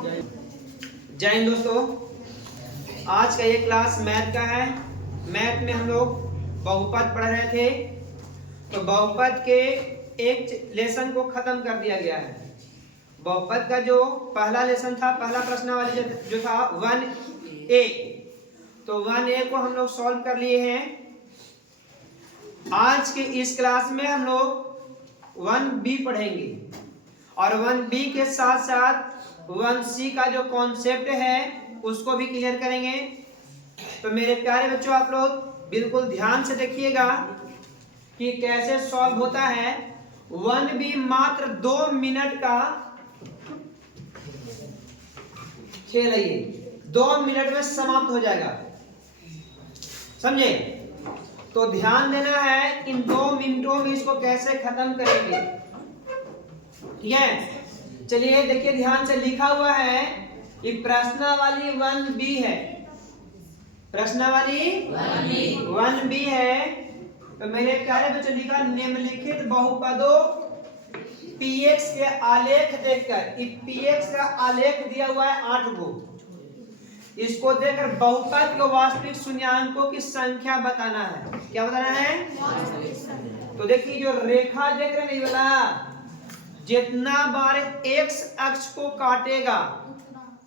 जय हिंद दोस्तों, आज का ये क्लास मैथ का है। मैथ में हम लोग बहुपद पढ़ रहे थे, तो बहुपद के एक लेसन को खत्म कर दिया गया है। बहुपद का जो पहला लेसन था, पहला प्रश्नावली जो था 1A, तो 1A को हम लोग सॉल्व कर लिए हैं। आज के इस क्लास में हम लोग 1B पढ़ेंगे और 1B के साथ साथ 1C का जो कॉन्सेप्ट है उसको भी क्लियर करेंगे। तो मेरे प्यारे बच्चों, आप लोग बिल्कुल ध्यान से देखिएगा कि कैसे सॉल्व होता है। 1B मात्र 2 मिनट का खेल है, ये 2 मिनट में समाप्त हो जाएगा, समझे? तो ध्यान देना है, इन 2 मिनटों में इसको कैसे खत्म करेंगे, ठीक है? चलिए देखिए, ध्यान से लिखा हुआ है कि प्रश्नावली 1B है। प्रश्नावली 1B है। तो मेरे प्यारे बच्चों, लिखा निम्नलिखित बहुपदों px के आलेख देखकर, px का आलेख दिया हुआ है 8 को, इसको देखकर बहुपद के वास्तविक शून्याङ्कों की संख्या बताना है। क्या बताना है? तो देखिए, जो रेखा देख रहे हैं वाला, जितना बार x अक्ष को काटेगा,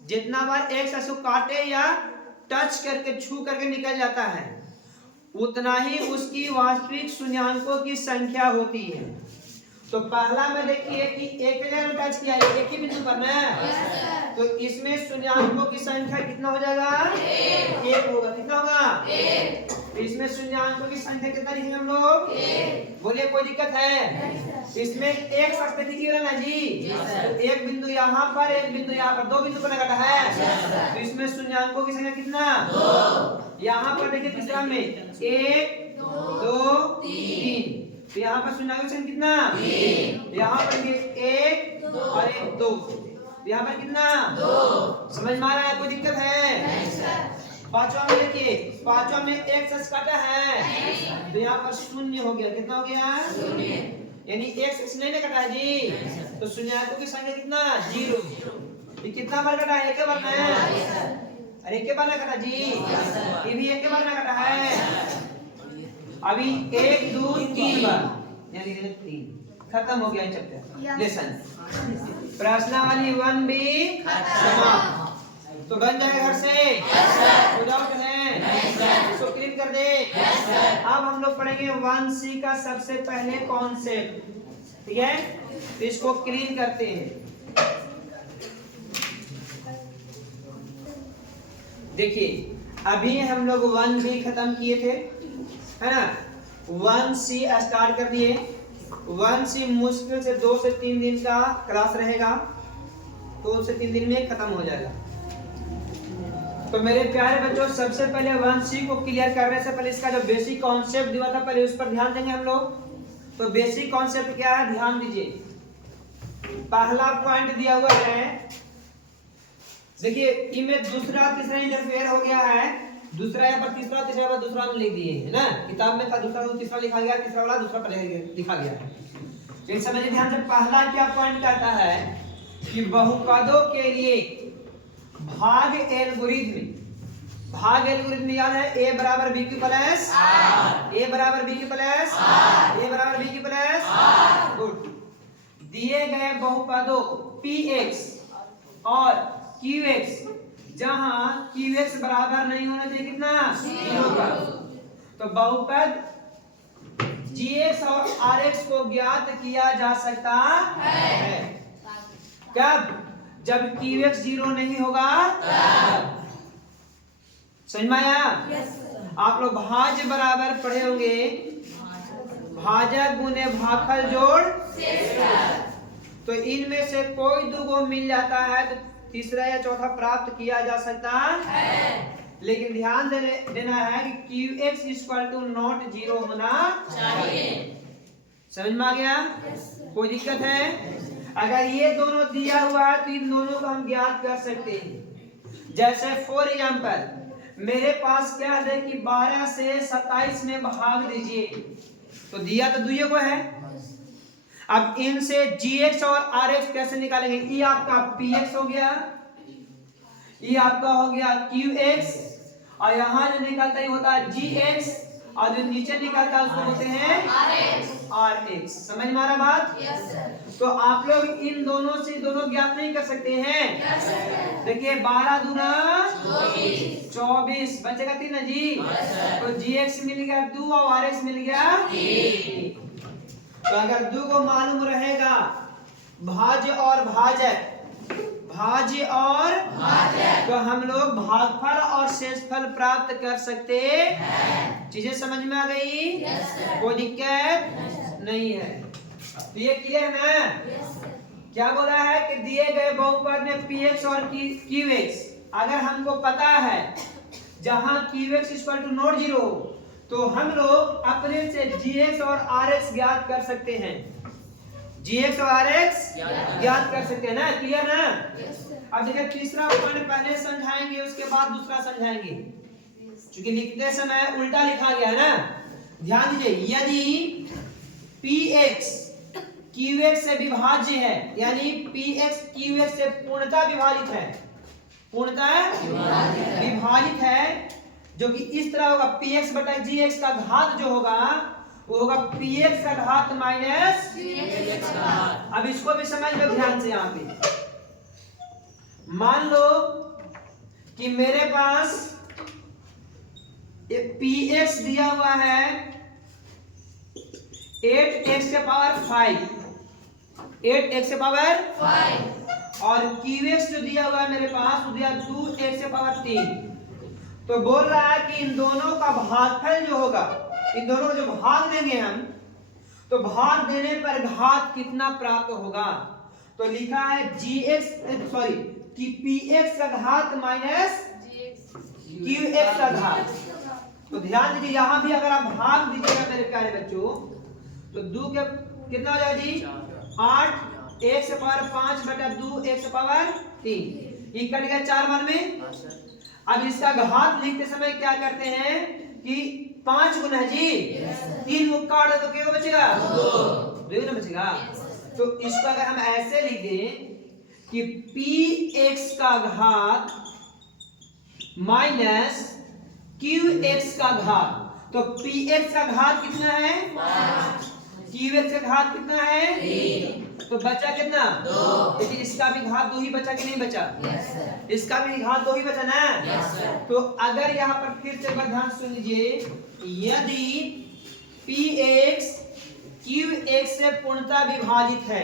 जितना बार x अक्ष को काटे या टच करके, छू करके निकल जाता है, उतना ही उसकी वास्तविक शून्याङ्कों की संख्या होती है। तो पहला में देखिए कि एक जगह टच किया, एक ही बिंदु पर ना, तो इसमें शून्याङ्कों की संख्या कितना हो जाएगा? 1 होगा। कितना होगा? तो इसमें शून्याङ्कों की संख्या कितना लिखेंगे हम लोग? बोलिए, कोई दिक्कत है? इसमें एक शख्स लिखिएगा ना जी, तो एक बिंदु यहाँ पर, एक बिंदु यहाँ पर, 2 बिंदु पर कटा है, तो इसमें शून्याङ्कों की संख्या कितना? 2। यहाँ पर देखिए तीसरा में 1 2 3, तो यहाँ पर शून्याङ्कों की संख्या कितना? 3। यहाँ पर देखिए 1 और 1 2, यहाँ पर कितना? 2। समझ में आ रहा है? कोई दिक्कत है? पांचवा में देखिए, पांचवा में एक शख्स काटा है, तो यहाँ पर 0 हो गया। कितना हो गया? 0। यानी एक शख्स नहीं कटा है जी, तो शून्याङ्कों की संख्या कितना? 0। ये कितना बार कटा है? एक बार ना, अरे एक बार ना कटा जी, ये भी एक बार ना कटा है। अभी 1 2 3 बार, यानी 3। खत्म हो गया चैप्टर लेसन। प्रश्नावली 1B समाप्त। तो बन जाएगा घर से? कोई डाउट है? इसको क्लीन कर दे। अब हम लोग पढ़ेंगे 1C का सबसे पहले कॉन्सेप्ट, ठीक है? तो इसको क्लीन करते हैं। देखिए, अभी हम लोग 1B खत्म किए थे, है ना? 1C स्टार्ट कर दिए। 1C मुश्किल से 2 से 3 दिन का क्लास रहेगा, 2 से 3 दिन में खत्म हो जाएगा। तो मेरे प्यारे बच्चों, सबसे पहले 1C को क्लियर करने से पहले इसका जो बेसिक कॉन्सेप्ट दिया था, पहले उस पर ध्यान देंगे हम लोग। तो बेसिक कॉन्सेप्ट क्या है, ध्यान दीजिए। पहला पॉइंट दिया हुआ है, देखिए, इनमें दूसरा तीसरा इंटरफेयर हो गया है। दूसरा यहाँ पर तीसरा, तीसरा पर दूसरा में लिख दिए है ना, किताब में था दूसरा तो तीसरा लिखा गया, तीसरा वाला दूसरा पर लिखा गया है। तो समझिए ध्यान से, पहला क्या पॉइंट कहता है कि बहुपदों के लिए भाग एल्गोरिथ्म, भाग एल्गोरिथ्म याद है? a बराबर b की प्लस r, a बराबर b की प्लस r, a बराबर b की प्लस r। गुड। दिए गए बहुपदों px और qx, जहां qx बराबर नहीं होना चाहिए कितना? 0 पर, तो बहुपद gx और rx को ज्ञात किया जा सकता है। कब? जब qx 0 नहीं होगा तब। समझ में आया? आप लोग भाज्य बराबर पढ़े होंगे, भाजक गुने भागफल जोड़ शेषफल। तो इनमें से कोई 2 को मिल जाता है तो तीसरा या चौथा प्राप्त किया जा सकता है, लेकिन ध्यान देना है कि qx = नॉट 0 होना चाहिए। समझ में आ गया? कोई दिक्कत है? अगर ये दोनों दिया हुआ है तो इन दोनों को हम ज्ञात कर सकते हैं। जैसे फॉर एग्जाम्पल, मेरे पास क्या है कि 12 से 27 में भाग दीजिए, तो दिया तो दुइयों को है। अब इनसे gx और rx कैसे निकालेंगे? ये आपका px हो गया ये आपका हो गया QX, और यहाँ जो निकलता है होता है GX, और जो नीचे निकलता है उसको बोलते हैं RX। समझ में आ रहा बात? तो आप लोग इन दोनों से दोनों ज्ञात नहीं कर सकते हैं। देखिए 12 दूना 24 बचेगा 3 ना जी। तो GX मिल गया 2 और RX मिल गया 3। तो अगर 2 को मालूम रहेगा भाज्य और भाजक, भाज्य और भाजक, तो हम लोग भागफल और शेषफल प्राप्त कर सकते हैं। चीजें समझ में आ गई? कोई दिक्कत नहीं है। तो ये क्लियर है ना? क्या बोला है कि दिए गए बहुपद में px और qx, अगर हमको पता है जहां qx = नॉट 0, तो हम लोग अपने से gx और rx ज्ञात कर सकते हैं। gx और rx ज्ञात कर सकते हैं ना? क्लियर ना? अब देखिए तीसरा पॉइंट पहले समझाएंगे, उसके बाद दूसरा समझाएंगे, क्योंकि लिखते समय उल्टा लिखा गया है ना। ध्यान दीजिए, यदि px qx से विभाज्य है, यानी px qx से पूर्णतः विभाजित है, पूर्णतः विभाजित है, जो कि इस तरह होगा px बटा gx का घात जो होगा वो होगा px का घात माइनस gx का घात। अब इसको भी समझ लो ध्यान से। यहाँ पे मान लो कि मेरे पास px दिया हुआ है 8x के पावर 5, 8x के पावर 5, और qx जो दिया हुआ है मेरे पास वो दिया 2x के पावर 3। तो बोल रहा है कि इन दोनों का भागफल जो होगा, इन दोनों को जो भाग देंगे हम, तो भाग देने पर घात कितना प्राप्त होगा? तो लिखा है कि px का घात माइनस qx का घात। तो ध्यान दीजिए, यहां भी अगर आप भाग दीजिएगा मेरे प्यारे बच्चों, तो 2 के कितना हो जाएगा जी? 8, 1 से पावर 5 बटा 2 1 से पावर 3, ये कट गया 4 मान में। अब इसका घात लिखते समय क्या करते हैं कि 5 गुना जी 3 को काट दो तो क्या बचेगा? 2 ना बचेगा। तो इसको अगर हम ऐसे लिख दें कि px का घात माइनस qx का घात, तो px का घात कितना है? 5, qx का घात कितना है? 3, तो बचा कितना? 2। लेकिन इसका भी घात 2 ही बचा कि नहीं बचा? इसका भी घात 2 ही बचा ना? तो अगर यहाँ पर फिर से ध्यान सुन लीजिए, यदि px qx से पूर्णतः विभाजित है,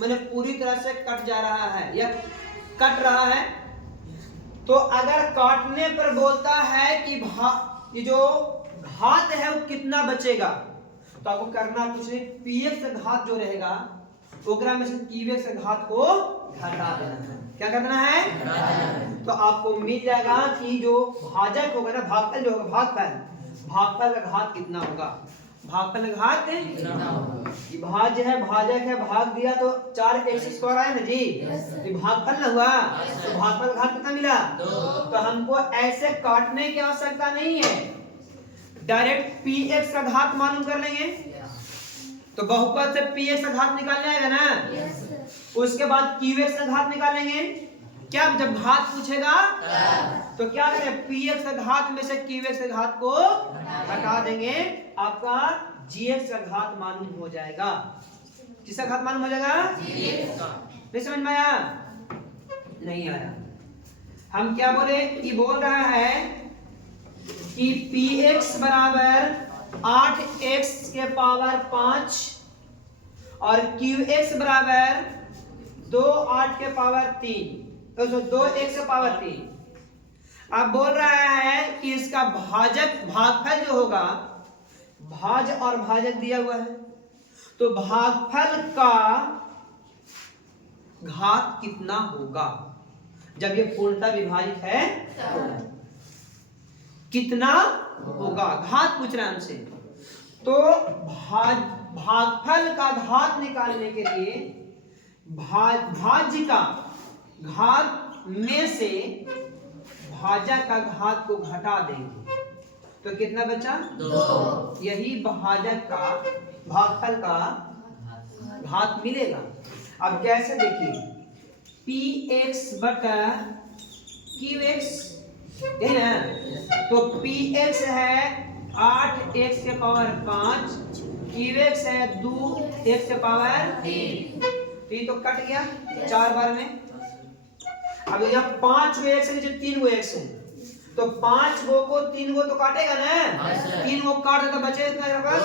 मैंने पूरी तरह से कट जा रहा है या कट रहा है, तो अगर काटने पर बोलता है कि ये जो घात है वो कितना बचेगा, तो आपको करना कुछ नहीं, px का घात जो रहेगा ओकरा में से qx का घात को घटा देना है। क्या करना है? तो आपको मिल जाएगा कि जो भाजक होगा ना, भागफल जो होगा, भागफल का घात कितना होगा? भागफल का घात ये भाज्य है, भाजक है, भाग दिया तो 4x² आया ना जी, ये भागफल ना हुआ। तो भागफल का घात कितना मिला? 2। तो हमको ऐसे काटने की आवश्यकता नहीं है, डायरेक्ट px का घात मालूम कर लेंगे, तो बहुपद से px का घात निकाल जाएगा ना। उसके बाद qx का घात निकालेंगे। क्या जब घात पूछेगा तो क्या करें? px का घात में से qx के घात को हटा देंगे, आपका gx का घात मालूम हो जाएगा। किसका घात मालूम हो जाएगा? gx का। नहीं समझ में आया? नहीं आया। हम क्या बोले? ये बोल रहा है कि px बराबर 8x के पावर 5 और qx बराबर 2 8 के पावर 3, तो 2 1 के पावर 3। अब बोल रहा है कि इसका भाजक, भागफल जो होगा, भाज और भाजक दिया हुआ है, तो भागफल का घात कितना होगा जब ये पूर्णतः विभाजित है? कितना होगा घात पूछ रहा है हमसे। तो भागफल का घात निकालने के लिए भाज्य का घात में से भाजक का घात को घटा देंगे, तो कितना बचा? 2। यही भाजक का, भागफल का घात मिलेगा। अब कैसे देखिए, px बटा क्यू एक्स, यही ना? तो पी एक्स है 8 एक्स के पावर 5, क्यू एक्स है 2 एक्स के पावर 3। ये तो कट गया 4 बार में। अब यहाँ 5 गो एक्स है, नीचे 3 गो एक्स है, तो 5 गो को 3 गो तो काटेगा ना, 3 गो काट दे तो बचे इतना मेरे पास।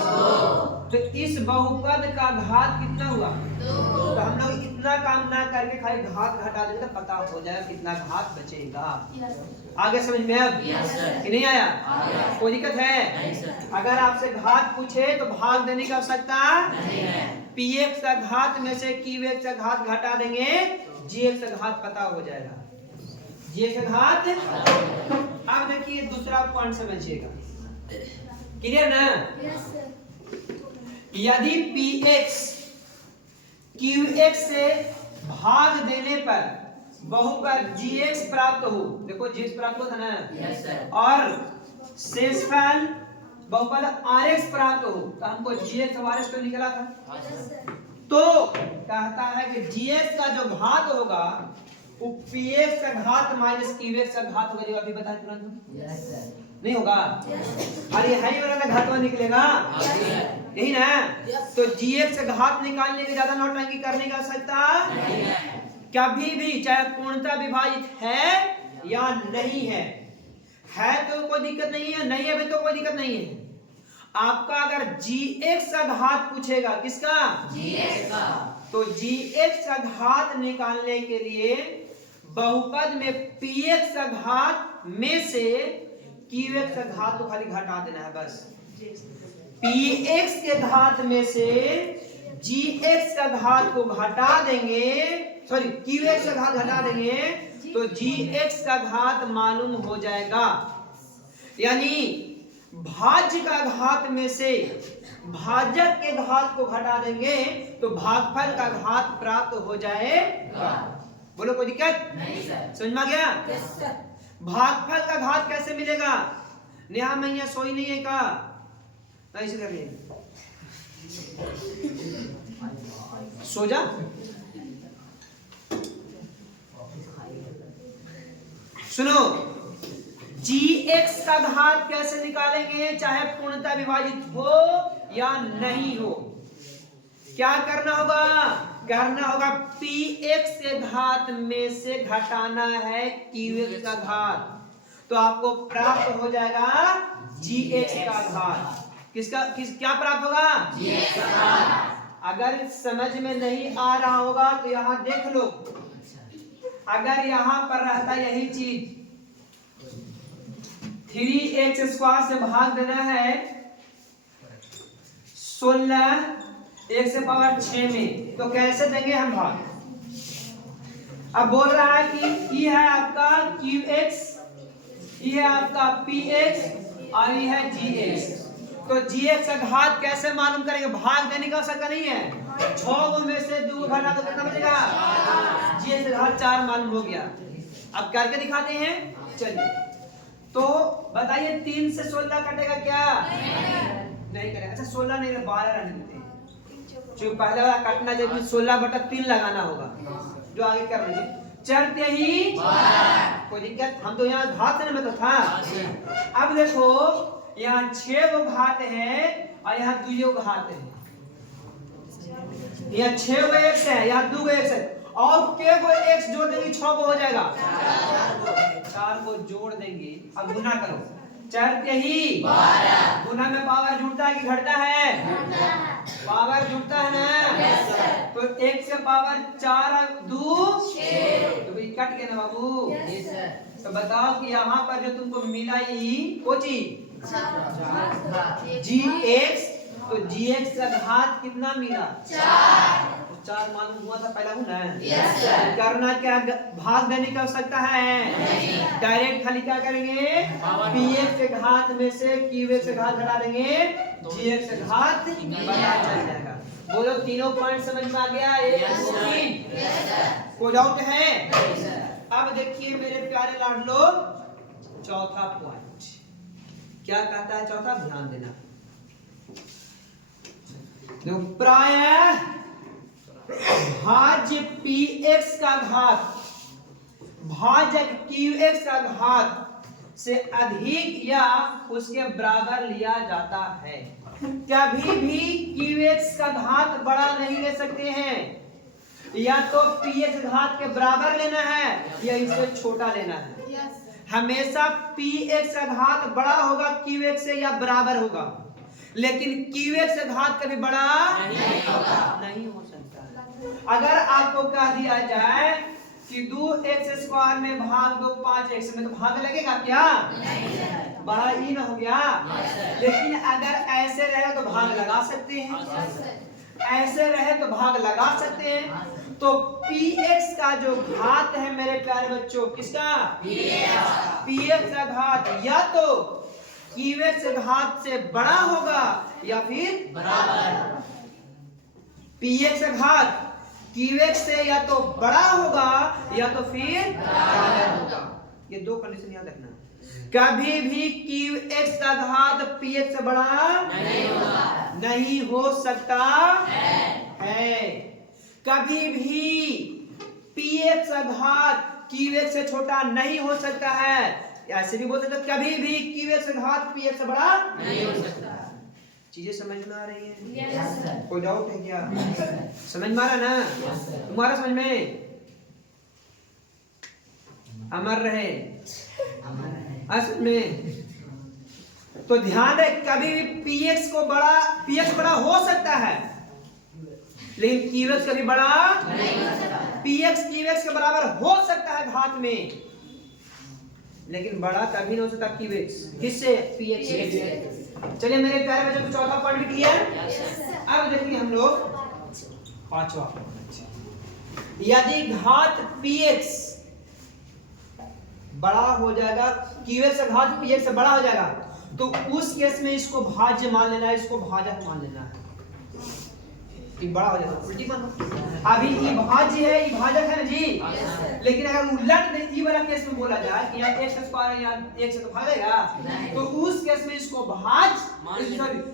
तो इस बहुपद का घात कितना हुआ? तो हम लोग इतना काम ना करके खाली घात घटा देंगे तो पता हो जाएगा कितना घात बचेगा। आगे समझ में अब कि नहीं आया? कोई दिक्कत है? अगर आपसे घात पूछे तो भाग देने की आवश्यकता नहीं है। पी एक्स का घात में से क्यू एक्स का घात घटा देंगे, जी एक्स का घात पता हो जाएगा, जी एक्स का घात। अब देखिए दूसरा पॉइंट समझिएगा, क्लियर ना? यदि पी एक्स क्यू एक्स से भाग देने पर बहुपद जी एक्स प्राप्त हो, देखो जी एक्स प्राप्त हो था ना, और शेषफल बहुपद आर एक्स प्राप्त हो, तो हमको जी एक्स और आर एक्स तो निकला था। तो कहता है कि जी एक्स का जो घात होगा वो पी एक्स का घात माइनस क्यू एक्स का घात होगा, जो अभी बताया तुरंत। नहीं होगा? अरे यही वाला घातवा निकलेगा, यही ना? तो जी एक्स का घात निकालने के ज्यादा नौटंकी करने का आवश्यकता कभी भी, चाहे पूर्णतः विभाजित है या नहीं है तो कोई दिक्कत नहीं है, नहीं है भी तो कोई दिक्कत नहीं है। आपका अगर जी एक्स का घात पूछेगा, किसका? जी एक्स का, तो जी एक्स का घात निकालने के लिए बहुपद में पी एक्स का घात में से क्यू एक्स का घात तो खाली घटा देना है बस। पी एक्स के घात में से जी एक्स का घात को घटा देंगे, सॉरी क्यू एक्स का घात घटा देंगे तो जी एक्स का घात मालूम हो जाएगा। यानी भाज्य का घात में से भाजक के घात को घटा देंगे तो भागफल का घात प्राप्त हो जाएगा। बोलो कोई दिक्कत नहीं सर? समझ में आ गया? भागफल का घात कैसे मिलेगा? नेहा मैया सोई नहीं है का? ऐसे कर लिए सो जा। सुनो, जी एक्स का घात कैसे निकालेंगे, चाहे पूर्णतः विभाजित हो या नहीं हो? क्या करना होगा? करना होगा पी एक्स के घात में से घटाना है क्यू एक्स का घात, तो आपको प्राप्त हो जाएगा जी एक्स का घात। क्या प्राप्त होगा? जी एक्स का घात। अगर समझ में नहीं आ रहा होगा तो यहाँ देख लो, अगर यहाँ पर रहता यही चीज 3x² से भाग देना है 16 1 से पावर 6 में, तो कैसे देंगे हम भाग? अब बोल रहा है कि ये है आपका QX, ये है आपका PX और ये है GX। तो GX का घात कैसे मालूम करेंगे? भाग देने का आवश्यकता नहीं है, 6 गो में से 2 घटा तो कितना बचेगा? GX का घात 4 मालूम हो गया। अब करके दिखाते हैं, चलिए। तो बताइए 3 से 16 कटेगा क्या? नहीं करेगा। अच्छा 16 नहीं, 12 रहने देते हैं, क्योंकि पहले वाला काटना जब 16/3 लगाना होगा, जो आगे कर लीजिए। चरते ही कोई दिक्कत, हम तो यहाँ घात में तो था। अब देखो यहाँ 6 गो घात है और यहाँ 2 गो घात है, यहाँ 6 गो एक्स है, यहाँ 2 गो एक्स है, और के गो एक्स जोड़ देंगे 6 गो हो जाएगा, 4 को जोड़ देंगे। अब गुना करो, चरते ही 12। गुना में पावर जुड़ता है कि घटता है? पावर जुड़ता है ना, तो 1 से पावर 4 और 2 6, तो भाई कट गया ना बाबू। तो बताओ कि यहाँ पर जो तुमको मिला ये वो चीज जी एक्स, तो जी एक्स का घात कितना मिला? 4। 4 मालूम हुआ था पहला हूँ ना? करना क्या? भाग देने की आवश्यकता है? डायरेक्ट खाली क्या करेंगे? पी एक्स के घात में से क्यू एक्स के घात घटा देंगे, जी एक्स के घात पता चल जाएगा। बोलो तीनों पॉइंट समझ में आ गया? 1 2 3। कोई डाउट है? अब देखिए मेरे प्यारे लाडलो, चौथा पॉइंट क्या कहता है? चौथा ध्यान देना, प्रायः भाज्य पी एक्स का घात भाजक QX का घात से अधिक या उसके बराबर लिया जाता है। कभी भी QX का घात बड़ा नहीं ले सकते हैं, या तो PX घात के बराबर लेना है या इससे छोटा लेना है। हमेशा PX का घात बड़ा होगा QX से या बराबर होगा, लेकिन QX का घात कभी बड़ा नहीं हो सकता। अगर आपको कह दिया जाए कि 2x² में भाग दो 5x में, तो भाग लगेगा क्या? बड़ा ही ना हो गया। लेकिन अगर ऐसे रहे तो भाग लगा सकते हैं, ऐसे रहे तो भाग लगा सकते हैं। तो PX का जो घात है मेरे प्यारे बच्चों, किसका? PX का घात या तो QX घात से बड़ा होगा या फिर बराबर। PX का घात QX से या तो बड़ा होगा या तो फिर बराबर होगा। ये दो कंडीशन याद रखना। कभी भी QX का घात PX से बड़ा नहीं हो सकता है। कभी भी PX का घात QX से छोटा नहीं हो सकता है। ऐसे भी बोल सकते कभी भी QX का घात PX से बड़ा नहीं हो सकता। चीजें समझ में आ रही हैं? yes, कोई डाउट है क्या? yes, समझ में आ रहा ना? yes, तुम्हारा समझ में? अमर रहे असल में। तो ध्यान रहे, कभी भी PX बड़ा हो सकता है, लेकिन QX कभी बड़ा नहीं हो सकता। PX QX के बराबर हो सकता है घात में, लेकिन बड़ा कभी नहीं हो सकता QX किससे? PX से। चलिए मेरे प्यारे बच्चों, चौथा पॉइंट भी क्लियर। अब देखिए हम लोग पांचवा पॉइंट। यदि घात PX बड़ा हो जाएगा, QX का घात PX से बड़ा हो जाएगा, तो उस केस में इसको भाज्य मान लेना है, इसको भाजक मान लेना है। ये बड़ा हो जाएगा, उल्टी मानो। अभी ये भाज्य है, ये भाजक है ना जी। लेकिन अगर उलट ये वाला केस में बोला जाए कि यहाँ x² है, यहाँ x से तो भागेगा, तो उस केस में इसको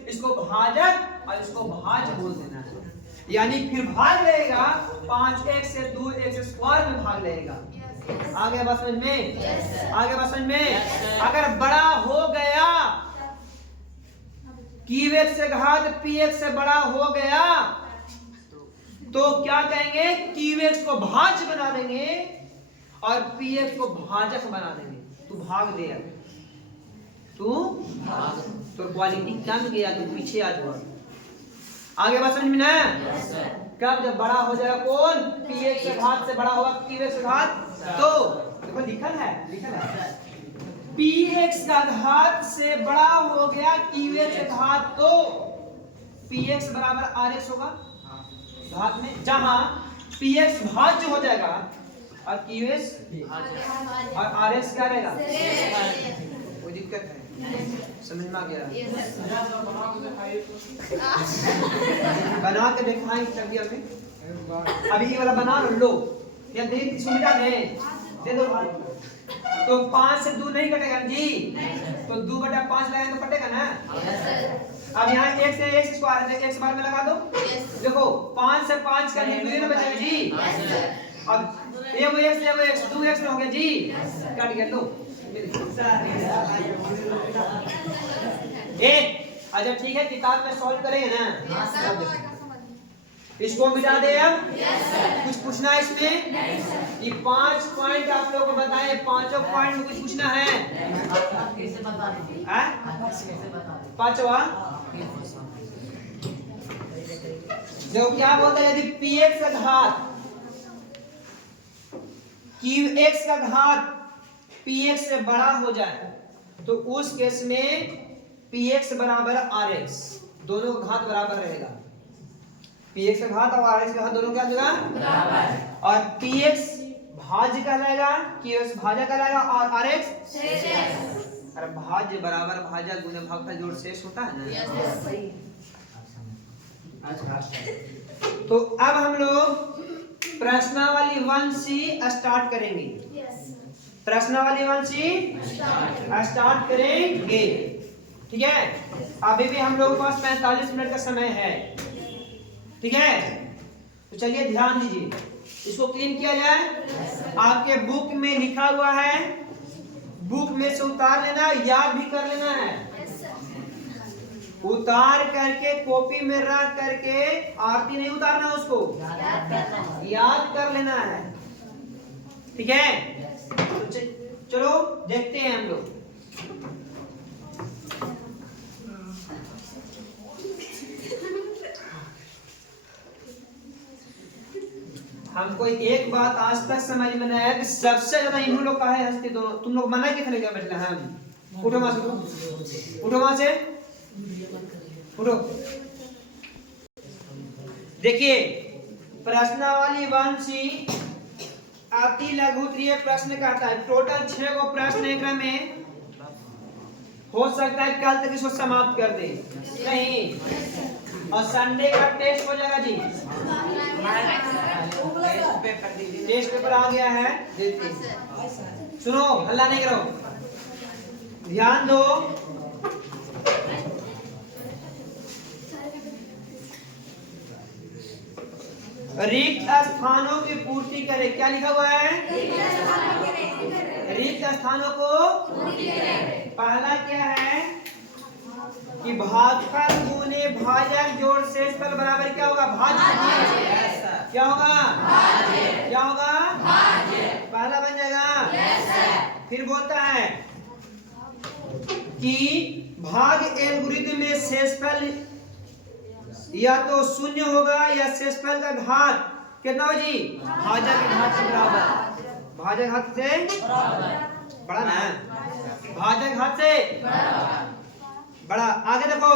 इसको भाजक और इसको भाज्य बोल देना है। यानी फिर भाग लेगा 5x से 2x² में भाग लेगा। आगे बात समझ में? आगे बात समझ में? अगर बड़ा हो गया QX से घात PX से बड़ा हो गया, तो क्या कहेंगे? QX को भाज्य बना देंगे और PX को भाजक बना देंगे। तू भाग दे, तू तो क्वालिटी कम गया, तो पीछे आ जाओ। आगे बात समझ में ना? कब जब बड़ा हो जाएगा कौन? PX के घात से बड़ा होगा QX के घात। तो देखो लिखल है PX का घात से बड़ा हो गया QX के घात, तो PX बराबर RX होगा घात में, जहां PX भाज्य हो जाएगा और QX और RX क्या रहेगा? कोई दिक्कत है? समझ में आ गया? बना के दिखाएं तबिया में। अभी ये वाला बना लो, या देख सुविधा दे दो भाई। तो 5 से 2 नहीं कटेगा जी, तो 2/5 लगाएंगे तो कटेगा ना। अब यहाँ x से x² है, x बार में लगा दो। देखो 5 से 5 का 2 ना बचेगा जी। अब एगो x 2x में हो गया जी, कट गया। लो अच्छा ठीक है, किताब में सॉल्व करेंगे ना। इसको मिटा दे। अब कुछ पूछना है इसमें? ये 5 पॉइंट आप लोगों को बताए, पांचों पॉइंट में कुछ पूछना है? पांचवा जो क्या बोलता है, यदि PX का घात QX का घात PX से बड़ा हो जाए, तो उस केस में PX बराबर RX, दोनों का घात बराबर रहेगा। PX का घात और RX का घात दोनों क्या होगा? बराबर। और PX भाज्य कहलाएगा, QX भाज्य कहलाएगा और RX शेष। अरे भाज्य बराबर भाज्य गुणे भाग का जोड़ शेष होता है ना। तो अब हम लोग प्रश्नावली 1C स्टार्ट करेंगे। प्रश्नावली 1C स्टार्ट करेंगे, ठीक है? अभी भी हम लोगों के पास 45 मिनट का समय है, ठीक है? तो चलिए ध्यान दीजिए। इसको क्लीन किया जाए। आपके बुक में लिखा हुआ है, बुक में से उतार लेना, याद भी कर लेना है। उतार करके कॉपी में रख करके आरती नहीं उतारना, उसको याद कर लेना है। ठीक है, चलो देखते हैं हम लोग। हमको एक बात आज तक समझ में नहीं आया कि सबसे ज्यादा इन्हों लोग काहे हंसते दोनों। तुम लोग मना कितने क्या बैठना है? हम उठो वहां से, उठो वहां से, उठो। देखिए प्रश्नावली 1C अति लघुत्तरीय प्रश्न कहता है। टोटल 6 गो प्रश्न एक में हो सकता है, कल तक इसको समाप्त कर दे नहीं, और संडे का टेस्ट हो जाएगा जी। टेस्ट पेपर आ गया है, देखते हैं। सुनो, हल्ला नहीं करो, ध्यान दो। रिक्त स्थानों की पूर्ति करे। क्या लिखा हुआ है? रिक्त स्थानों को पहला क्या है कि भागफल गुने भाजक जोड़ शेषफल बराबर क्या होगा? भाज्य। क्या होगा? क्या होगा? पहला बन जाएगा। फिर बोलता है कि भाग एल्गोरिथम में शेषफल या तो शून्य होगा या शेषफल का घात कितना हो जी? भाजक के घात से बराबर। भाजक घात से बड़ा ना, भाजक घात से बड़ा। आगे देखो,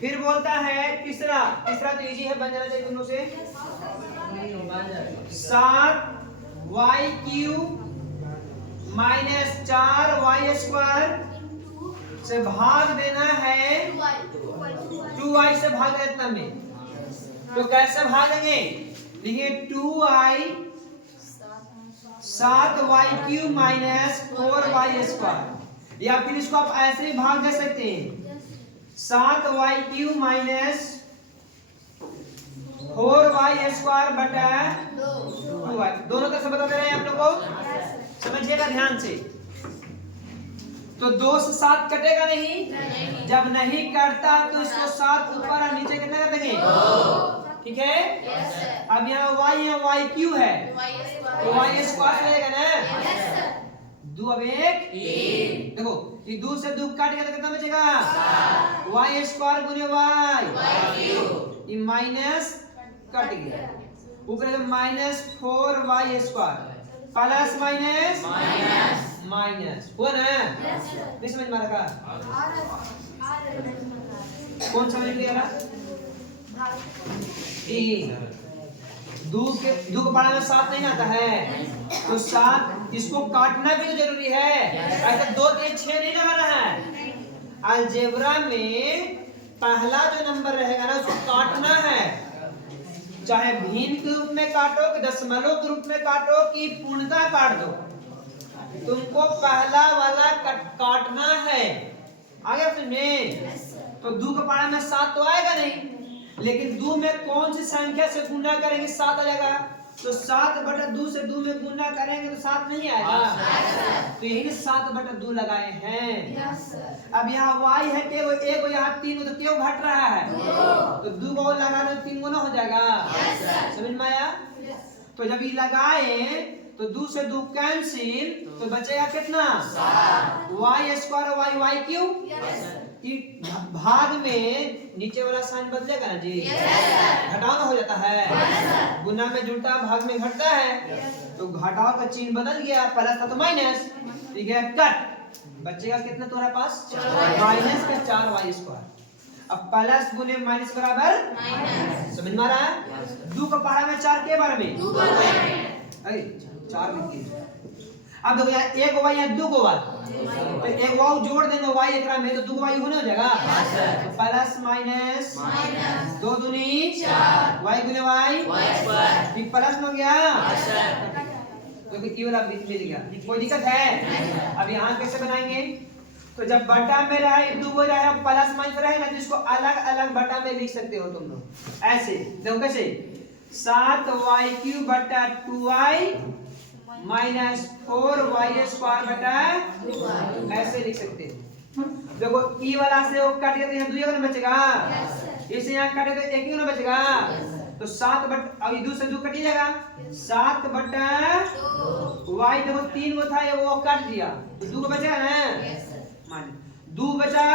फिर बोलता है तीसरा तो इजी है, बन जाना चाहिए दोनों से। 7y³ - 4y² से भाग देना है 2y से भाग देना में। तो कैसे भागेंगे? देखिए 2y 7y³ - 4y², या फिर इसको आप ऐसे ही भाग दे सकते हैं 7y³ - 4y² बटा 2y। दोनों तरफ से बता दे रहे हैं आप लोग को, समझिएगा ध्यान से। तो 2 से 7 कटेगा नहीं, जब नहीं कटता तो इसको 7 ऊपर और नीचे कितना कर देंगे? 2। ठीक है, अब यहाँ y या y³ है तो y² रहेगा ना। 2 अब 1 3। देखो ये 2 से 2 कट गया तो कितना बचेगा? y² गुने y, ये माइनस कट गया, ऊपर -4y² प्लस माइनस हुआ ना? नहीं समझ में आ रहा? कौन समझ में आ रहा? दो के पारा में 7 नहीं आता है, तो 7 इसको काटना भी तो जरूरी है। ऐसा 2 3 6 नहीं लगाना है। अलजेब्रा में पहला जो नंबर रहेगा ना उसको काटना है, चाहे भिन्न के रूप में काटो कि दशमलव के रूप में काटो कि पूर्णतः काट दो, तुमको पहला वाला काटना है। आगे समझे? तो 2 के पारा में 7 तो आएगा नहीं, लेकिन 2 में कौन सी संख्या से गुणा करेंगे 7 आ जाएगा। तो 7/2 से 2 में गुणा करेंगे तो 7 नहीं आएगा। तो यही 7/2 लगाए हैं। अब यहाँ y है के एक, यहाँ 3, तो क्यों घट रहा है? तो 2 को लगा दो 3 गुना हो जाएगा। समझ में आया? तो जब ये लगाए तो 2 से 2 कैंसिल, तो बचेगा कितना? y² y³। भाग में नीचे वाला साइन बदलेगा ना जी? घटाना हो जाता है, गुना में जुड़ता भाग में घटता है, तो घटाव का चिन्ह बदल गया, प्लस था तो माइनस। ठीक है, कट बचेगा कितना तुम्हारे पास? -4y²। अब प्लस गुने माइनस बराबर समझ में आ रहा है? 2 का पारा में 4 के बारे में 4 लिखिए। अब देखो यहाँ 1 y यहाँ 2 y, तो 1 y जोड़ देंगे y एकरा में तो 2 y होने हो जाएगा। तो प्लस माइनस 2 दूनी 4 y गुने y ये प्लस में हो गया, तो ये वाला बीच में गया, कोई दिक्कत है? अब यहाँ कैसे बनाएंगे? तो जब बटा में रहे 2 रहे प्लस माइनस रहे ना, तो इसको अलग अलग बटा में लिख सकते हो तुम लोग ऐसे। देखो कैसे, 7y³ बटा 2y माइनस 4y² बटा 2y ऐसे लिख सकते हैं। देखो ई वाला से वो काट के यहाँ 2 ना बचेगा, इसे यहाँ काटे तो 1 ही ना बचेगा, तो 7 बट अब 2 से 2 कट ही जाएगा, 7 बटा y देखो 3 वो था ये वो काट दिया तो 2 बचेगा ना, मान 2 बचा,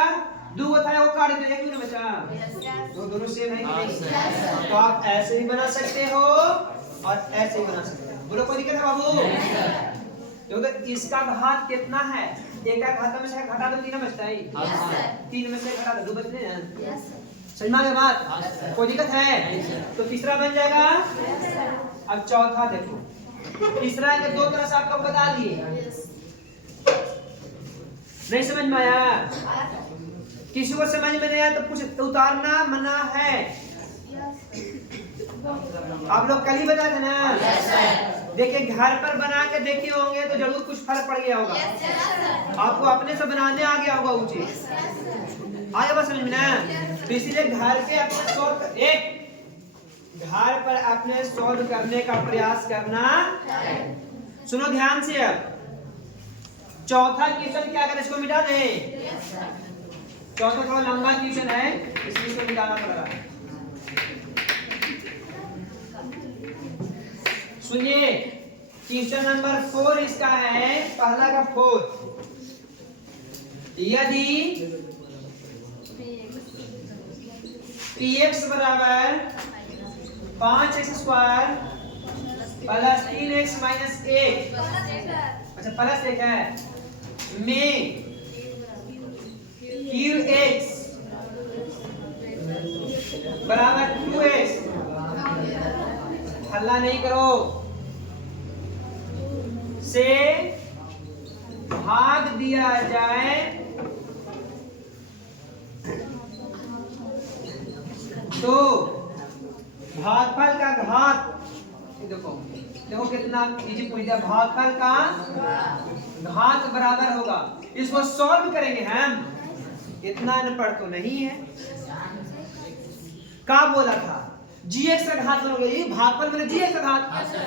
2 था वो काट दिया 1 ना बचा, तो दोनों सेम है कि नहीं? तो आप ऐसे भी बना सकते हो और ऐसे भी बना सकते हो, बोलो कोई दिक्कत है बाबू? क्योंकि इसका घात कितना है, एक का घात में से घटा दो 3 बचता है, 3 में से घटा दो 2 बचते हैं, समझ में आ गया बात? कोई दिक्कत है? तो तीसरा बन जाएगा। अब चौथा देखो, तीसरा के 2 तरह से आपको बता दिए, नहीं समझ में आया? किसी को समझ में नहीं आया तो कुछ उतारना मना है, आप लोग कल ही बताए थे ना? देखिए घर पर बना के देखे होंगे तो जरूर कुछ फर्क पड़ गया होगा, आपको अपने से बनाने आ गया होगा ऊंचे, आगे बस समझ में ना? तो इसीलिए घर पे अपने घर पर अपने सॉल्व करने का प्रयास करना। सुनो ध्यान से, अब चौथा क्वेश्चन क्या करें, इसको मिटा दे, चौथा थोड़ा लंबा क्वेश्चन है इसलिए इसको मिटाना पड़ेगा। सुनिए क्वेश्चन नंबर 4 इसका है, पहला का 4, यदि px बराबर 5x² प्लस 3x माइनस 1, अच्छा प्लस 1 है, में qx बराबर 2x, हल्ला नहीं करो, से भाग दिया जाए तो भागफल का घात, देखो देखो कितना इजी पूछ दिया, भागफल का घात बराबर होगा, इसको सॉल्व करेंगे हम, इतना अनपढ़ तो नहीं है, क्या बोला था gx का घात बनोगे, ये भागफल मतलब gx का घात,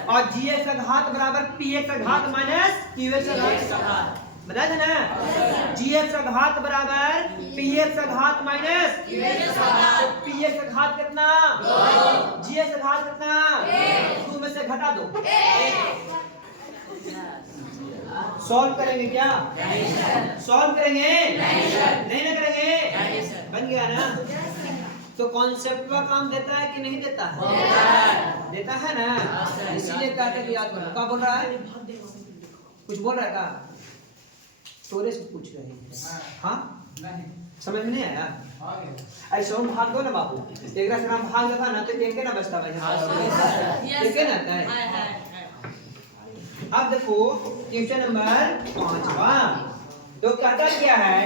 और gx का घात बराबर px का घात माइनस qx का घात, बता था ना? gx का घात बराबर px का घात माइनस qx का घात, px का घात कितना 2, gx का घात कितना 1, 2 में से घटा दो 1। सॉल्व करेंगे क्या? सॉल्व करेंगे? नहीं ना करेंगे? बन गया ना? तो कॉन्सेप्ट का काम देता है कि नहीं देता है? देता है ना, इसीलिए कहते कि याद करो। क्या बोल रहा है? कुछ बोल रहा है क्या? स्टोरेज पूछ रहे हैं, हाँ समझ में नहीं आया? ऐसे हम भाग दो ना बाबू, एक रात हम भाग दो ना तो एक ना बचता भाई, एक ना आता है। अब देखो क्वेश्चन नंबर 5वां, तो कहता क्या है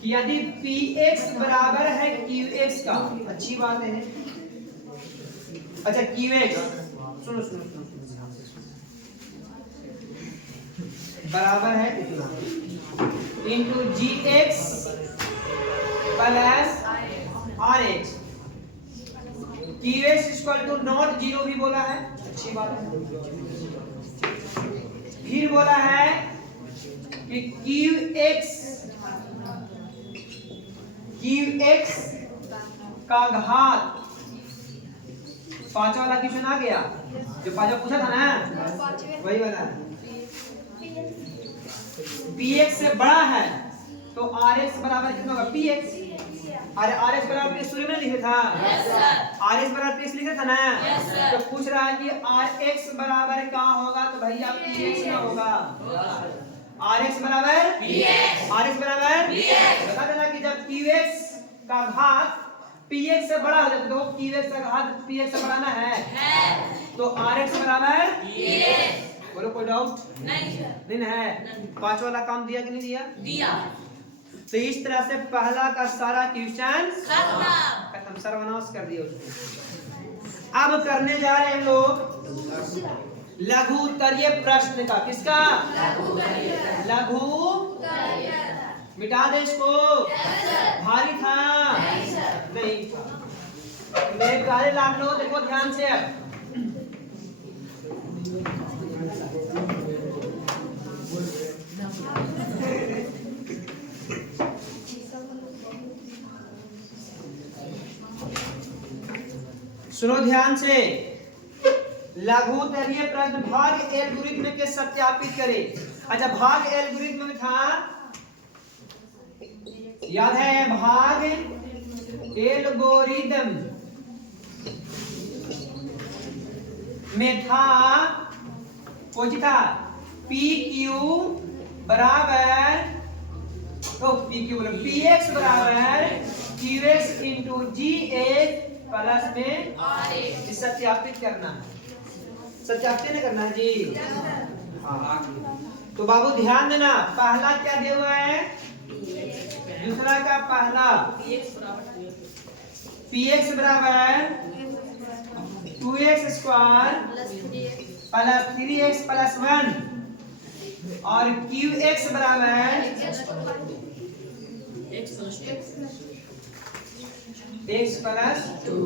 कि यदि px बराबर है qx का, अच्छी बात है, अच्छा qx सुनो सुनो सुनो बराबर है इतना into gx plus rx, qx equal to not 0 भी बोला है, अच्छी बात है, फिर बोला है कि qx का घात, पांचवा वाला क्वेश्चन आ गया जो पांचवा पूछा था ना, वही वाला है, px से बड़ा है तो rx बराबर कितना होगा px, अरे rx बराबर px शुरू में लिखा था, rx बराबर px लिखा था ना, तो पूछ रहा है कि rx बराबर क्या होगा, तो भैया px ना होगा, rx बराबर px, rx बराबर px, बता देना कि जब qx का घात px से बड़ा हो जाता है, तो qx का घात px से बड़ा ना है, तो rx बराबर px, बोलो कोई डाउट नहीं है? पांचवा वाला काम दिया कि नहीं दिया? दिया। तो इस तरह से पहला का सारा क्वेश्चन खत्म, सर्वनाश कर दिया उसको। अब करने जा रहे हैं लोग लघु उत्तरीय प्रश्न का, किसका? लघु, मिटा दे इसको, भारी था नहीं था, मेरे प्यारे लाडलो देखो ध्यान से, अब सुनो ध्यान से, लघुत्तरीय प्रश्न भाग एल्गोरिथम के सत्यापित करें। अच्छा, भाग एल्गोरिथम में था, याद है, भाग एल्गोरिथम में था, कौन सी था, पी क्यू बराबर, तो पी क्यू पी एक्स बराबर क्यू एक्स इंटू जी एक्स प्लस में सत्यापित करना है। सत्यापित नहीं करना है जी। हाँ, तो बाबू ध्यान देना, पहला क्या दिया हुआ है, दूसरा का पहला पी एक्स बराबर 2x square plus 3x plus 1 और क्यू एक्स बराबर x प्लस 2,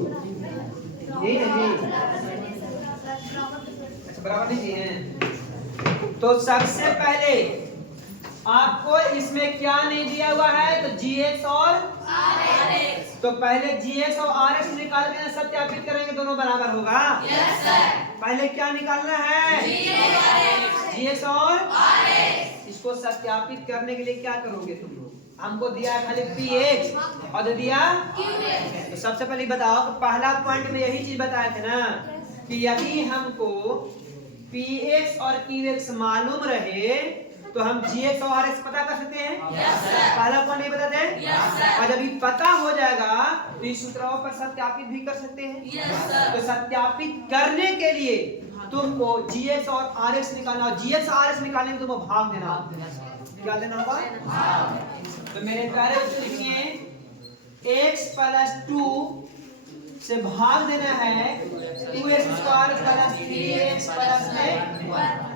यही है जी। अच्छा, बराबर नहीं दिए हैं। तो सबसे पहले आपको इसमें क्या नहीं दिया हुआ है, तो gx और rx। तो पहले gx और rx निकाल के सत्यापित करेंगे, दोनों बराबर होगा। Yes sir. पहले क्या निकालना है, gx और rx। इसको सत्यापित करने के लिए क्या करोगे तुम लोग, हमको दिया है खाली px और दे दिया qx। तो सबसे पहले बताओ, पहला पॉइंट में यही चीज बताए थे ना कि यदि हमको px और qx मालूम रहे तो हम gx और rx पता कर सकते हैं। yes, पहला पॉइंट नहीं बताते हैं। yes, और जब ये पता हो जाएगा तो इस सूत्रों पर सत्यापित भी कर सकते हैं। yes, तो सत्यापित करने के लिए तुमको gx और rx निकालना, और gx और rx निकालने में तुमको भाग देना। क्या देना होगा, भाग। तो मेरे प्यारे बच्चों लिखिए, x प्लस 2 से भाग देना है 2x square plus 3x plus में 1।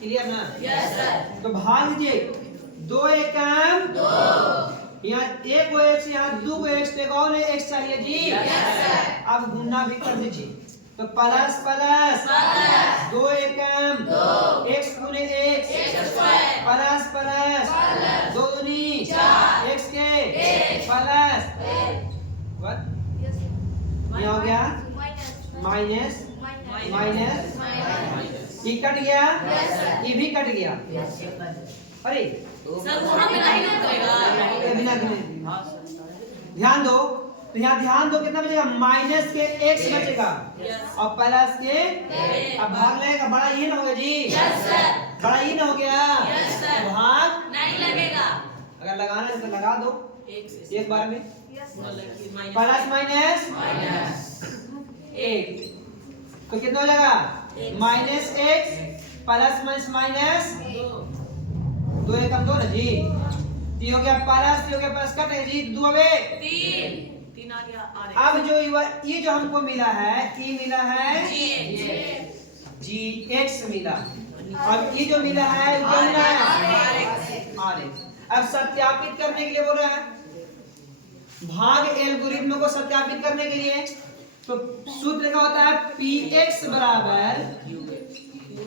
क्लियर ना? Yes sir. तो भाग दीजिए, 2 एकम 2, यहाँ 1 को x, यहाँ 2 को x, तो कौन है x चाहिए जी। Yes sir. अब गुना भी कर दीजिए, तो प्लस प्लस 2 एकम 2 x गुने x प्लस प्लस 2 दूनी 4 x के प्लस ये हो गया माइनस माइनस, ये कट गया, ये भी कट गया। अरे बिना ध्यान दो, तो यहाँ ध्यान दो, कितना बचेगा, माइनस के x बचेगा और प्लस के, अब भाग लगेगा, बड़ा ये ना हो गया जी। बड़ा ये ना हो गया, भाग नहीं लगेगा। अगर लगाना है तो लगा दो एक बार में, प्लस माइनस 1, तो कितना हो जाएगा, माइनस x प्लस माइनस 2 एकम 2 ना जी। ये हो गया प्लस, ये हो गया प्लस, कट है जी, 2 अब 3 आ गया। अब जो ये जो हमको मिला है, ये मिला है gx मिला, और ये जो मिला है वो मिला है rx। अब सत्यापित करने के लिए बोल रहा है, भाग एल्गोरिथम को सत्यापित करने के लिए, तो सूत्र क्या होता है, px बराबर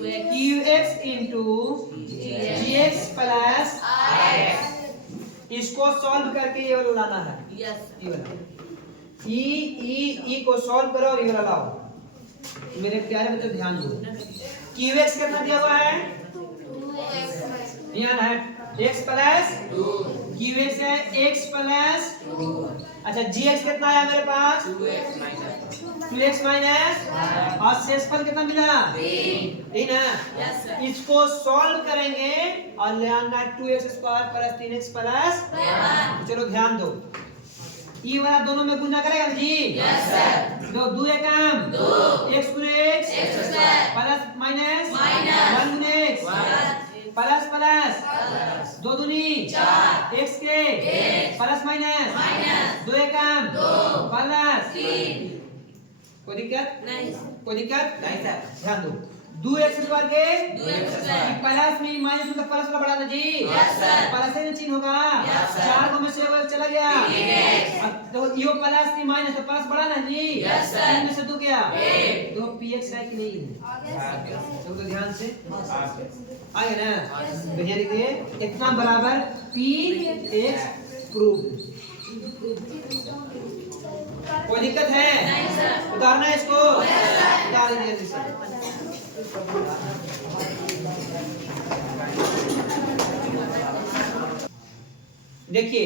qx into gx plus rx। इसको सॉल्व करके ये वाला लाना है। यस, ये वाला ई को सॉल्व करो, ये वाला लाओ। मेरे प्यारे बच्चों ध्यान दो, qx कितना दिया हुआ है, यहाँ है x प्लस 2, qx है x प्लस 2। अच्छा, gx कितना है मेरे पास, 2x माइनस, और शेषफल कितना मिला, 3 ना। इसको सॉल्व करेंगे और ले आना 2x square plus 3x plus 1। चलो ध्यान दो, ये वाला दोनों में गुना करेगा ना जी। Yes sir. 2 एकम 2 x गुने x प्लस माइनस 1 गुने x प्लस प्लस 2 दूनी 4 x के प्लस माइनस 2 एकम 2 प्लस 3। कोई दिक्कत नहीं, कोई दिक्कत नहीं सर। ध्यान दो, 2x स्क्वायर के प्लस में माइनस में प्लस का बढ़ाना जी। Yes sir. प्लस से चिन्ह होगा, 4 को में से चला गया, तो ये प्लस की माइनस, तो प्लस बढ़ाना जी। Yes sir. 3 में से 2 गया, तो px है कि नहीं, तो ध्यान से आ गया ना। तो यहाँ लिखिए, इतना बराबर px प्रूव। कोई दिक्कत है? नहीं सर। उतारना है इसको? उतार दीजिए सर। देखिए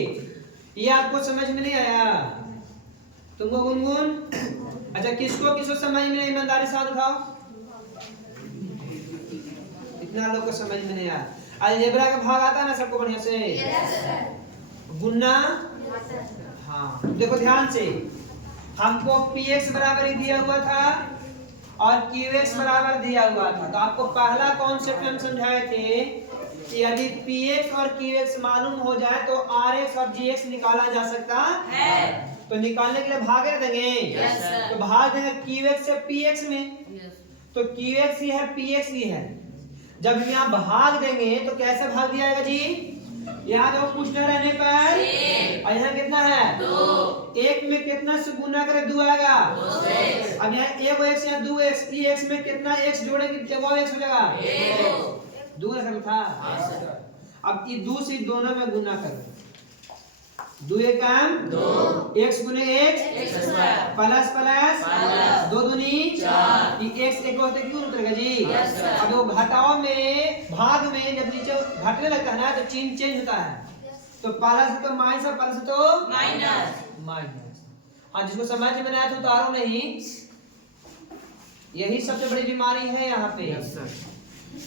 ये आपको समझ में नहीं आया तुमको गुनगुन? अच्छा किसको किसको समझ में नहीं, ईमानदारी साथ उठाओ। इतना लोग को समझ में नहीं आया। अलजेब्रा का भाग आता है ना सबको बढ़िया से? गुन्ना? हाँ देखो ध्यान से, हमको px बराबर ही दिया हुआ था और qx बराबर दिया हुआ था। तो आपको पहला कॉन्सेप्ट हम समझाए थे कि यदि px और qx मालूम हो जाए तो rx और gx निकाला जा सकता है। तो निकालने के लिए भाग देंगे। तो भाग देंगे qx से px में। तो qx ही है px ही है। जब यहाँ भाग देंगे तो कैसे भाग दिया जाएगा जी? यहाँ दो पुष्ट रहने पर और यहाँ कितना है? 2। एक में कितना से गुना करे? 2 आएगा। अब यहाँ एक x या 2x, x में कितना x जोड़ेंगे वो x हो जाएगा 2 ना था। अब ये 2 से दोनों में गुना करो। 2 एक काम 2, x गुने x प्लस प्लस 2 दूनी 4। ये x एक होते क्यों उतरेगा जी? अब वो घटाओ में भाग में जब नीचे घटने लगता है ना तो चिन्ह चेंज होता है। तो प्लस तो माइनस और प्लस तो माइनस। हाँ जिसको समझ में नहीं आया तो उतारो नहीं। यही सबसे बड़ी बीमारी है यहाँ पे।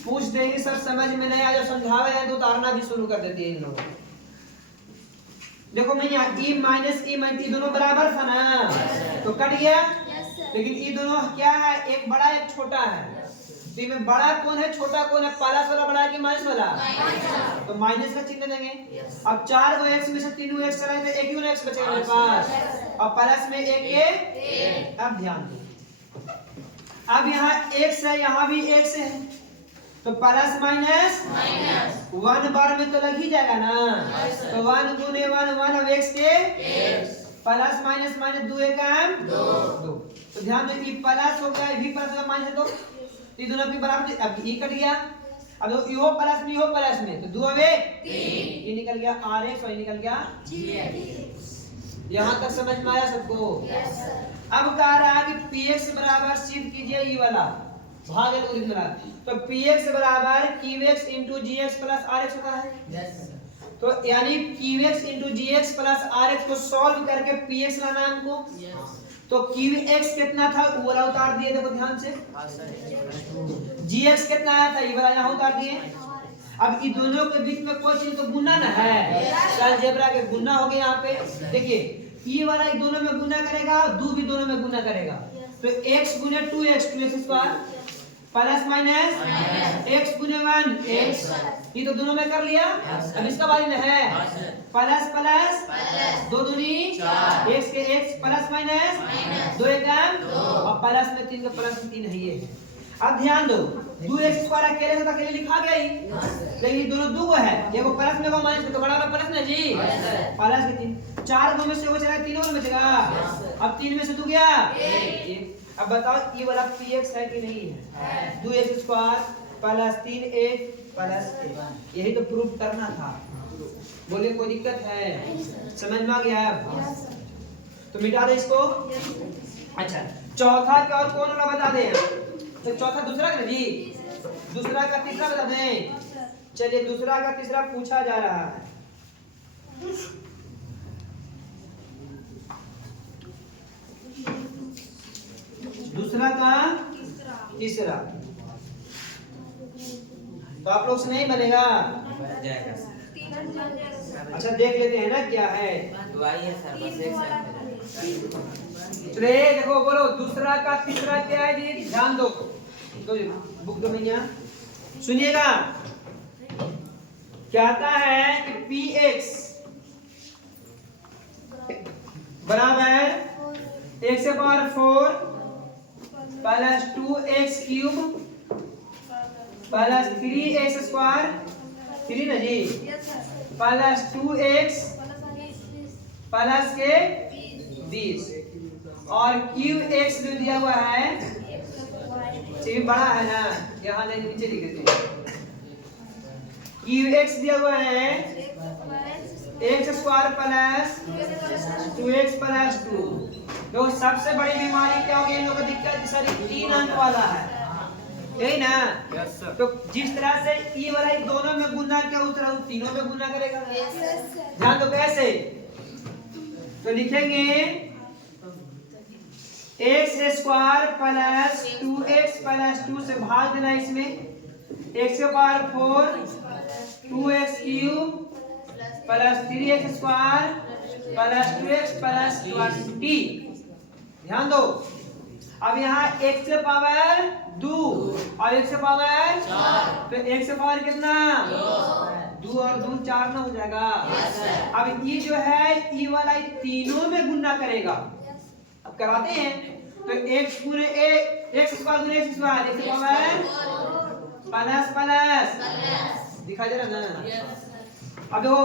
पूछ देंगे सर समझ में नहीं आया, समझावे जाए तो उतारना भी शुरू कर देती है इन लोग। देखो मैं यहाँ e माइनस e दोनों बराबर था ना तो कट गया। लेकिन ये दोनों क्या है? एक बड़ा एक छोटा है। तो में बड़ा कौन है छोटा कौन है? प्लस वाला बड़ा है कि माइनस वाला? तो माइनस का चिन्ह देंगे। अब 4 को x में से 3 को x चलाएंगे तो एक ही x बचेगा मेरे पास और प्लस में एक के। अब ध्यान दो, अब यहाँ x है यहाँ भी x है तो प्लस माइनस 1 बार में तो लग ही जाएगा ना। तो 1 गुने 1 1 अब x के प्लस माइनस माइनस 2 एकम 2। तो ध्यान दो ये प्लस हो गया भी प्लस का माइनस 2 ये दोनों अपनी बराबर। अब ये कट गया। अब यो प्लस में यो प्लस में तो 2 अब 1 ये निकल गया rx और ये निकल गया gx। यहाँ तक समझ में आया सबको? अब कह रहा है कि px बराबर सिद्ध कीजिए ये वाला भाग को लिखना। तो px बराबर qx into gx plus rx होता है। तो यानी qx into gx plus rx को सॉल्व करके px लाना हमको। तो qx कितना था वो वाला उतार दिए, देखो ध्यान से। gx कितना आया था ये वाला यहाँ उतार दिए। अब इन दोनों के बीच में कोई चीज तो गुना ना है, अलजेब्रा के गुना हो गया यहाँ पे। देखिए ये वाला इन दोनों में गुना करेगा, 2 भी दोनों में गुना करेगा। तो x गुने 2x square plus minus x गुने 1 x, ये तो दोनों में कर लिया। अब इसका बारे में है प्लस प्लस 2 दूनी 4 x के x प्लस माइनस 2 एकम 2 और प्लस में 3 का प्लस में 3 है ये। अब ध्यान दो 2x स्क्वायर अकेले से तो अकेले लिखा गया ही, लेकिन ये दोनों दो है, एगो प्लस में एगो माइनस में, तो बड़ा वाला प्लस ना जी प्लस के 3 4 दो में से एगो चला 3 में बचेगा। अब 3 में से 2 गया 1। अब बताओ ये वाला px है कि नहीं है? 2x square plus 3x plus 1 यही तो प्रूफ करना था। बोले कोई दिक्कत है? समझ में आ गया है? तो मिटा दे इसको। अच्छा चौथा का और कौन वाला बता दे? तो चौथा दूसरा का जी, दूसरा का तीसरा बता दें। चलिए दूसरा का तीसरा पूछा जा रहा है। दूसरा का तीसरा तो आप लोग से नहीं बनेगा। अच्छा देख लेते हैं ना क्या है। चलिए देखो बोलो दूसरा का तीसरा क्या है जी? ध्यान दो, बुक दो भैया सुनिएगा। कहता है कि px बराबर x से power 4 plus 2x cube plus 3x square 3 ना जी प्लस 2x प्लस के 20 और क्यूब x जो दिया हुआ है ये बड़ा है ना, यहाँ नहीं नीचे लिख देते हैं। क्यूब x दिया हुआ है x square plus 2x plus 2 तो सबसे बड़ी बीमारी क्या होगी इन लोगों को दिक्कत सारी 3 अंक वाला है, यही ना। तो जिस तरह से ई वाला दोनों में गुना क्या उस तरह तीनों में गुना करेगा। ध्यान दो कैसे, तो लिखेंगे x² प्लस 2x प्लस 2 से भाग देना इसमें, x⁴ 2x³ plus 3x² plus 2x plus 20। ध्यान दो, अब यहाँ x से पावर 2 और x से पावर 4, तो x से पावर कितना 2 और 2 4 ना हो जाएगा। अब ये जो है ई वाला तीनों में गुना करेगा। अब कराते हैं, तो x गुने x² गुने x² x से पावर प्लस प्लस दिखा दे रहा ना। अब देखो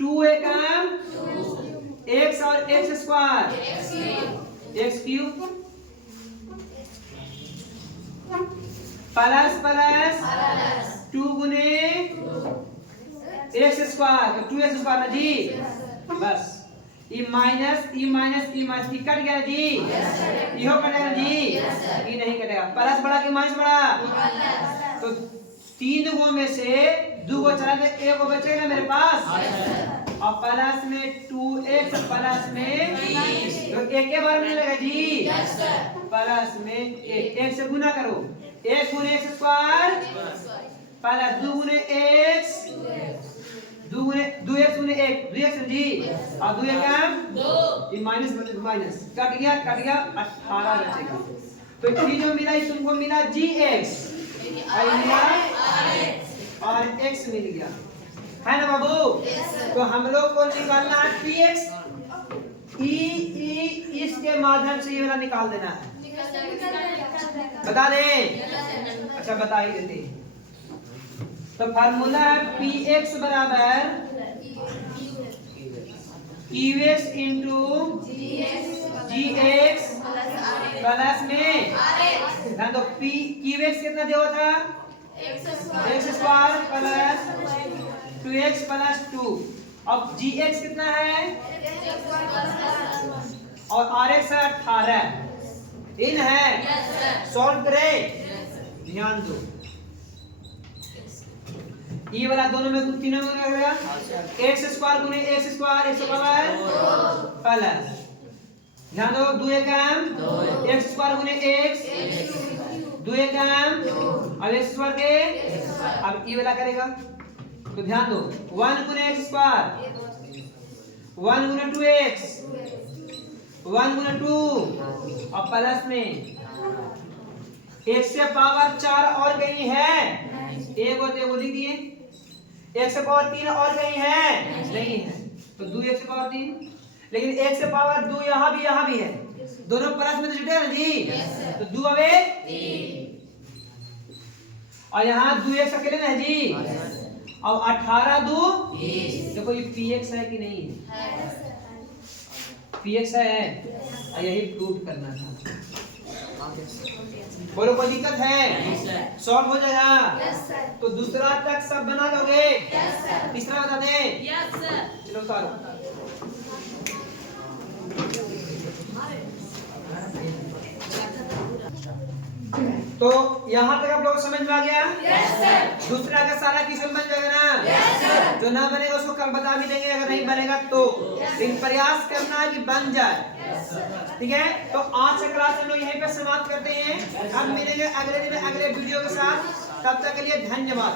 2 एकम x और x² x³ प्लस प्लस 2 गुने x² तो 2x² ना जी, बस ये माइनस कट गया जी, ये कटेगा जी, ये नहीं कटेगा। प्लस बड़ा कि माइनस बड़ा, तो 3 गो में से 2 गो चला तो 1 गो बचेगा मेरे पास, और प्लस में 2x प्लस में तो एक के बार में लगेगा जी, प्लस में 1 से गुना करो, 1 गुने x² प्लस 2 गुने x 2x गुने 1 2x जी, और 2 एकम 2, ये माइनस कट गया 18 बचेगा। तो ये जो मिला ये तुमको मिला gx और x मिल गया, है ना बाबू। तो हम लोग को निकालना है px, इसके माध्यम से ये वाला निकाल देना है, बता दे। अच्छा बता ही देते। तो फार्मूला है px बराबर qx इंटू gx प्लस में ध्यान दो qx कितना दिया था x² प्लस 2x प्लस 2, अब gx कितना है और rx है 18, इन है सॉल्व करें। ध्यान दो, ये वाला दोनों में तीनों में रहेगा, x² गुने x² x पावर प्लस, ध्यान दो 2 एकम x² गुने x 2 एकम अब x² के, अब ये वाला करेगा, तो ध्यान दो 1 गुने x² 1 गुने 2x 1 गुने 2 और प्लस में x से पावर 4 और कहीं है, एक होते वो लिख दिए, x से पावर 3 और कहीं है नहीं है, तो 2x से पावर 3, लेकिन x से पावर 2 यहाँ भी है, दोनों प्लस में तो जुटे ना जी, तो 2 अबे 3 और यहाँ 2x अकेले ना जी, और 18 2 देखो ये px है कि नहीं है, px है, यही प्रूव करना था। बोलो कोई दिक्कत है, सॉल्व हो जाएगा। तो दूसरा तक सब बना लोगे, तीसरा बता दे, चलो उतारो। तो यहाँ तक आप लोग समझ में आ गया? दूसरा का सारा किस्म बन जाएगा ना, जो ना बनेगा उसको कल बता भी देंगे, अगर नहीं बनेगा तो, लेकिन प्रयास करना है कि बन जाए, ठीक है। तो आज से क्लास हम लोग यहीं पे समाप्त करते हैं, अब मिलेंगे अगले दिन अगले वीडियो के साथ, तब तक के लिए धन्यवाद।